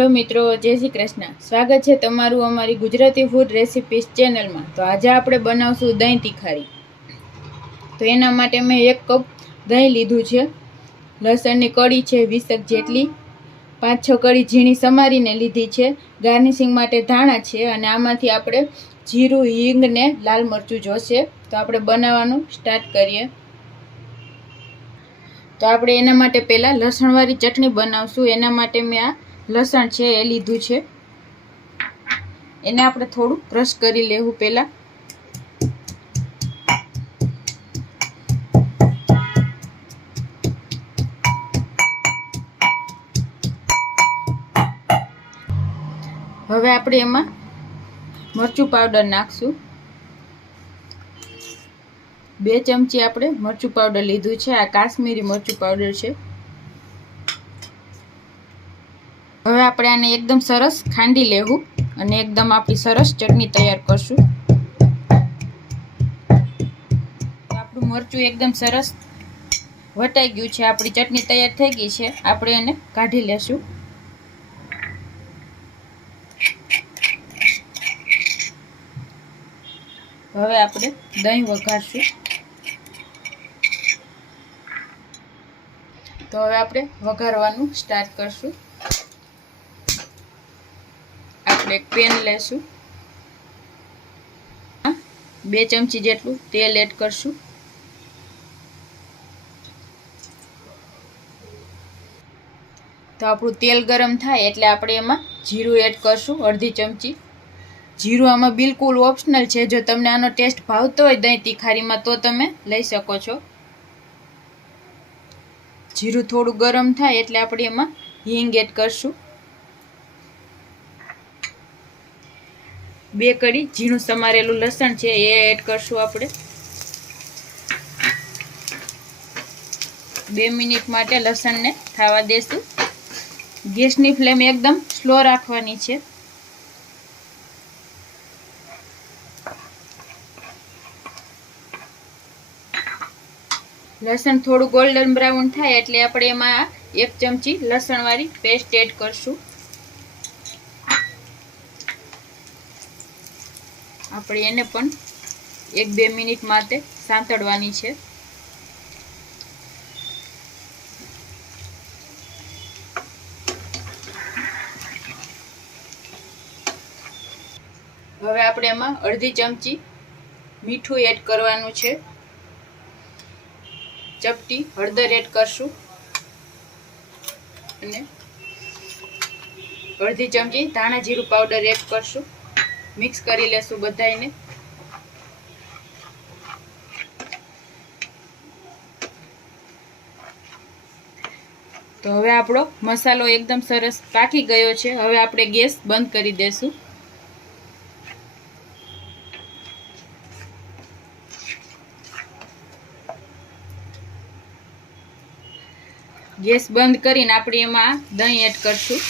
Hello મિત્રો, જય શ્રી કૃષ્ણ. સ્વાગત છે તમારું અમારી ગુજરાતી ફૂડ રેસિપીસ ચેનલમાં તો આજે આપણે બનાવશું દહીં તીખારી. તો એના માટે મેં એક કપ દહીં લીધું છે. લસણની કળી છે વીસક જેટલી. પાંચ છ કળી ઝીણી સમારીને લીધી છે. ગાર્નિશિંગ માટે ધાણા છે અને આમાંથી આપણે જીરું, હિંગ ને લાલ મરચું જોશે. તો આપણે બનાવવાનું સ્ટાર્ટ કરીએ. તો આપણે એના માટે પહેલાં લસણવાળી ચટણી બનાવશું. એના માટે મેં આ લસણ છે એ લીધું છે. એને આપણે થોડું ક્રશ કરી લેવું પહેલાં. હવે આપણે એમાં મરચું પાવડર નાખશું. બે ચમચી આપણે મરચું પાવડર લીધું છે. આ કાશ્મીરી મરચું પાવડર છે. હવે આપણે આને એકદમ સરસ ખાંડી લેવું અને એકદમ આપણી સરસ ચટણી તૈયાર કરશું. આપણું મરચું એકદમ સરસ વટાઈ ગયું છે. આપણી ચટણી તૈયાર થઈ ગઈ છે. આપણે એને કાઢી લેશું. હવે આપણે દહીં વઘારશું. તો હવે આપણે વઘારવાનું સ્ટાર્ટ કરશું. આપણે એક પેન લેશું. બે ચમચી જેટલું તેલ એડ કરશું. તો આપણું તેલ ગરમ થાય એટલે આપણે એમાં જીરું એડ કરશું, અડધી ચમચી. જીરું આમાં બિલકુલ ઓપ્શનલ છે. જો તમને આનો ટેસ્ટ ભાવતો હોય દહીં તીખારીમાં, તો તમે લઈ શકો છો. જીરું થોડું ગરમ થાય એટલે આપણે એમાં હિંગ એડ કરશું. બે કડી, ઝીણું સમારેલું લસણ છે, એ એડ કરશું આપણે. બે મિનિટ માટે લસણને ખાવા દેશું. ગેસની ફ્લેમ એકદમ સ્લો રાખવાની છે. લસણ થોડું ગોલ્ડન બ્રાઉન થાય એટલે આપણે એમાં એક ચમચી લસણવાળી પેસ્ટ એડ કરશું. આપણે એને પણ એક બે મિનિટ માટે સાંતળવાની છે. હવે આપણે એમાં અડધી ચમચી મીઠું એડ કરવાનું છે. ચપટી હળદર એડ કરશું. અને અડધી ચમચી ધાણા જીરું પાવડર એડ કરશું. મિક્સ કરી લેશું બધાને તો હવે આપણો મસાલો એકદમ સરસ પાકી ગયો છે. હવે આપણે ગેસ બંધ કરી દેશું. ગેસ બંધ કરીને આપણે એમાં દહીં એડ કરશું.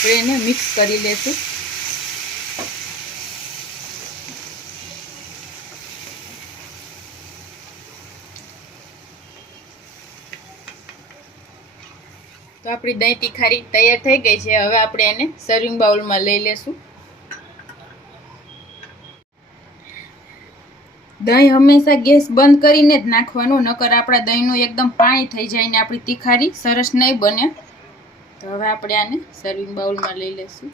આપણે એને મિક્સ કરી લેશું. તો આપણી દહીં તીખારી તૈયાર થઈ ગઈ છે. હવે આપણે એને સર્વિંગ બાઉલમાં લઈ લેશું. દહીં હંમેશા ગેસ બંધ કરીને જ નાખવાનું, નકર આપણા દહીંનું એકદમ પાણી થઈ જાય ને આપણી તીખારી સરસ નહીં બને. તો હવે આપણે આને સર્વિંગ બાઉલમાં લઈ લઈશું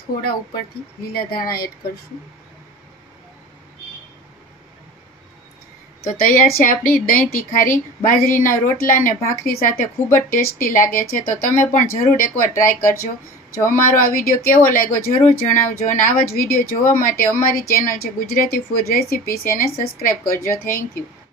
થોડા ઉપરથી લીલા ધાણા એડ કરશું. તો તૈયાર છે આપણી દહીં તીખારી. બાજરીના રોટલા અને ભાખરી સાથે ખૂબ જ ટેસ્ટી લાગે છે. તો તમે પણ જરૂર એકવાર ટ્રાય કરજો. જો અમારો આ વીડિયો કેવો લાગ્યો જરૂર જણાવજો. અને આવા જ વીડિયો જોવા માટે અમારી ચેનલ છે ગુજરાતી ફૂડ રેસિપીસ એને સબસ્ક્રાઈબ કરજો. Thank you